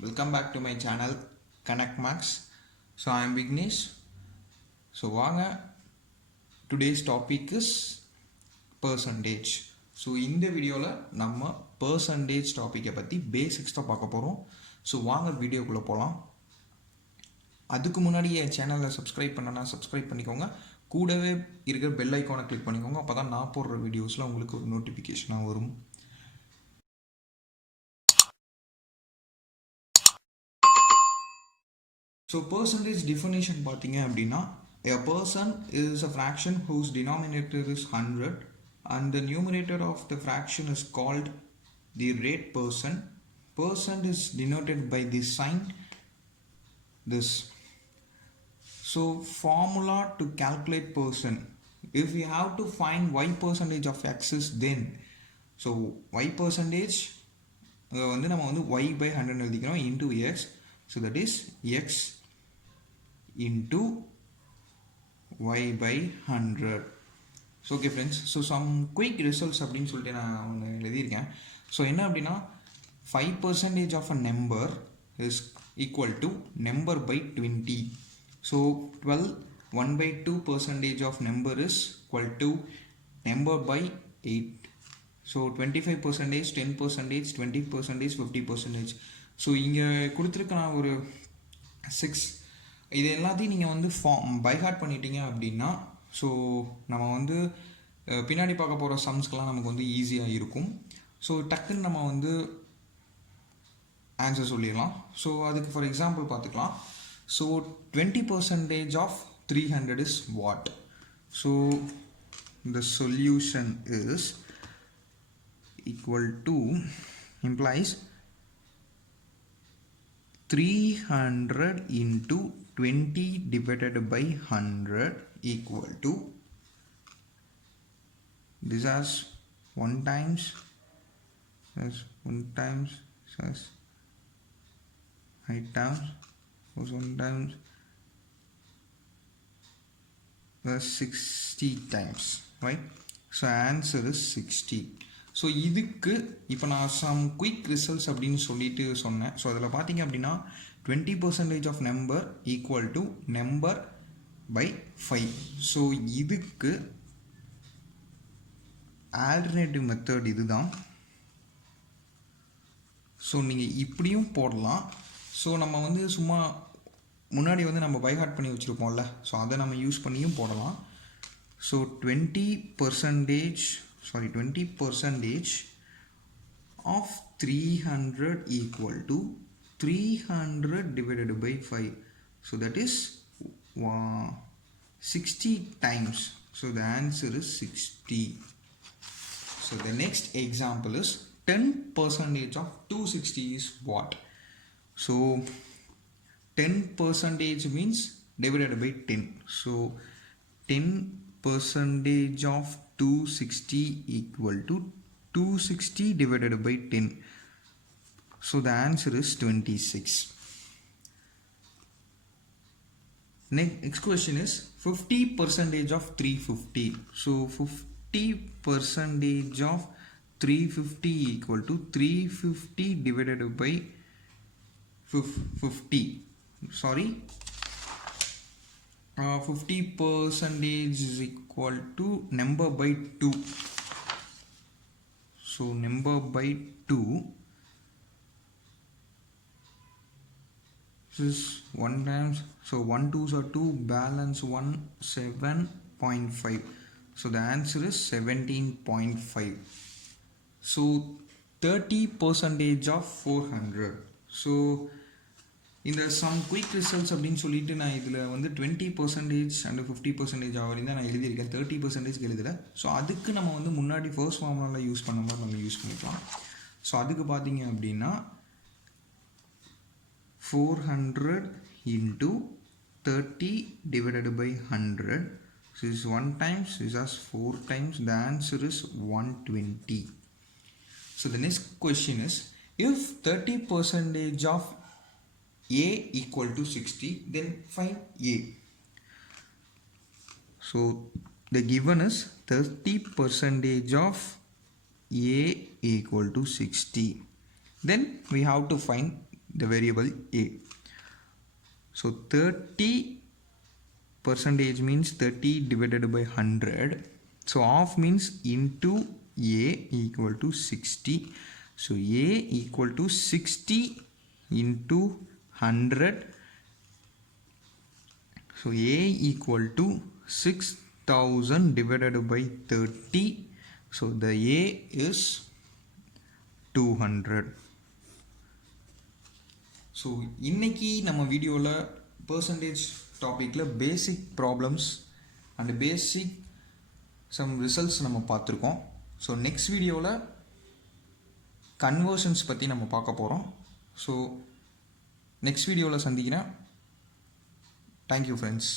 Welcome back to my channel Connect Max. So I am Vignesh. So today's topic is percentage. So in the video நம்ம percentage topic பத்தி basics தான் பார்க்க போறோம். So வாங்க வீடியோக்குள்ள போலாம். அதுக்கு முன்னாடி என் சேனலை சப்ஸ்கிரைப் பண்ணனா சப்ஸ்கிரைப் பண்ணிக்கோங்க. கூடவே இருக்கிற பெல் ஐகானை கிளிக் பண்ணிக்கோங்க. அப்பதான் நான் போடுற வீடியோஸ்ல உங்களுக்கு ஒரு நோட்டிஃபிகேஷனா வரும். So percentage definition பார்த்தீங்க அப்படின்னா a person is a fraction whose denominator is 100 and the numerator of the fraction is called the rate percent. Percent is denoted by the sign this. So formula to calculate percent. If we have to find y percentage of x is then so y percentage வந்து நம்ம வந்து y by 100 எழுதிக்கிறோம் into x. So that is x into y by 100. So okay friends, so some quick results அப்படின்னு சொல்லிட்டு நான் ஒன்று எழுதியிருக்கேன். ஸோ என்ன அப்படின்னா 5% of a number is equal to number by 20. So 12 1 by 2% of number is equal to number by 8. So 25%, 10%, 20%, 50%. ஸோ இங்கே கொடுத்துருக்க நான் ஒரு 6 இது எல்லாத்தையும் நீங்கள் வந்து பைஹார்ட் பண்ணிட்டீங்க அப்படின்னா ஸோ நம்ம வந்து பின்னாடி பார்க்க போகிற சம்ஸ்க்கெலாம் நமக்கு வந்து ஈஸியாக இருக்கும். ஸோ டக்குன்னு நம்ம வந்து ஆன்சர் சொல்லிடலாம். ஸோ அதுக்கு ஃபார் எக்ஸாம்பிள் பார்த்துக்கலாம். So 20% of 300 is what? So the solution is equal to implies 300 into 20 divided by 100 equal to this as 1 times as 1 times as 8 times was 1 times plus 60 times, right? So answer is 60. ஸோ இதுக்கு இப்போ நான் some quick results அப்படின்னு சொல்லிட்டு சொன்னேன். ஸோ அதில் பார்த்தீங்க அப்படின்னா 20% of number equal to number by 5. So இதுக்கு ஆல்டர்னேட்டிவ் மெத்தட் இதுதான். ஸோ நீங்கள் இப்படியும் போடலாம். ஸோ நம்ம வந்து சும்மா முன்னாடி வந்து நம்ம பைஹார்ட் பண்ணி வச்சுருப்போம்ல, ஸோ அதை நம்ம யூஸ் பண்ணியும் போடலாம். ஸோ 20% of 300 equal to 300 divided by 5. So that is 60 times. So the answer is 60. So the next example is 10% of 260 is what? So 10% means divided by 10. So 10% of 260 equal to 260 divided by 10. So the answer is 26. Next question is 50% of 350. So 50% of 350 equal to 350 divided by 50. Sorry. 50% is equal to number by 2. So number by 2 this is 1 times. So 1 2s are 2, balance 1 7.5. So the answer is 17.5. So 30% of 400. So இந்த some quick results அப்படின்னு சொல்லிட்டு நான் இதில் வந்து 20% அண்ட் 50% ஆவரையும் தான் நான் எழுதியிருக்கேன். 30% எழுதலை. ஸோ அதுக்கு நம்ம வந்து முன்னாடி ஃபர்ஸ்ட் ஃபார்முலாவில் யூஸ் பண்ண மாதிரி நம்ம யூஸ் பண்ணிக்கலாம். ஸோ அதுக்கு பார்த்தீங்க அப்படின்னா 400 into 30 divided by 100. So this is 1 times, this is 4 times. The answer is 120. So the next question is, if 30% of A equal to 60, then find A. So the given is 30% of A equal to 60. Then we have to find the variable a. So 30 percentage means 30 divided by 100. So half means into a equal to 60. So a equal to 60 into 100. So a equal to 6000 divided by 30. So the a is 200. ஸோ இன்றைக்கி நம்ம வீடியோவில் பர்சன்டேஜ் டாப்பிக்கில் பேசிக் problems and basic some results நம்ம பார்த்துருக்கோம். So next வீடியோவில் கன்வர்ஷன்ஸ் பற்றி நம்ம பார்க்க போகிறோம். ஸோ நெக்ஸ்ட் வீடியோவில் சந்திக்கிறேன். Thank you friends.